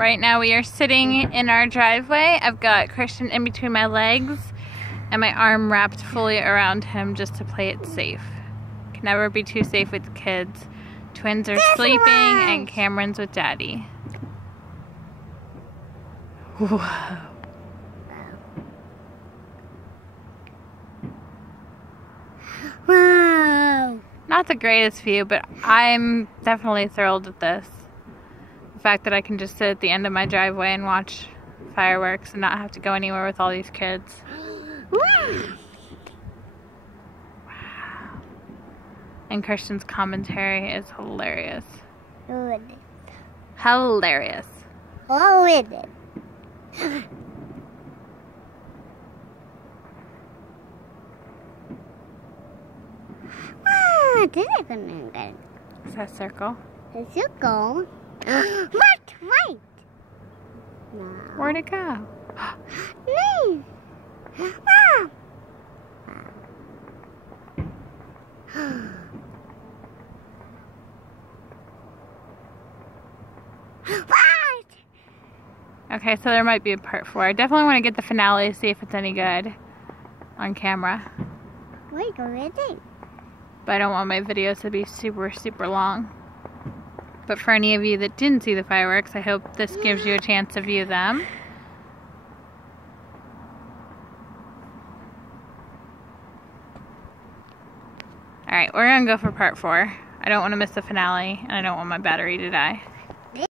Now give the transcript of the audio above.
Right now we are sitting in our driveway. I've got Christian in between my legs and my arm wrapped fully around him just to play it safe. Can never be too safe with kids. Twins are sleeping and Cameron's with Daddy. Whoa. Wow. Not the greatest view, but I'm definitely thrilled with this. The fact that I can just sit at the end of my driveway and watch fireworks and not have to go anywhere with all these kids. Wow. And Christian's commentary is hilarious. Hilarious. Oh, is it? This is gonna get Is that a circle? a circle. What? Right. No. Where'd it go? No. Ah. What? Okay, so there might be a part 4. I definitely want to get the finale to see if it's any good on camera. Wait, go with it. But I don't want my videos to be super, super long. But for any of you that didn't see the fireworks, I hope this gives you a chance to view them. Alright, we're gonna go for part 4. I don't want to miss the finale, and I don't want my battery to die.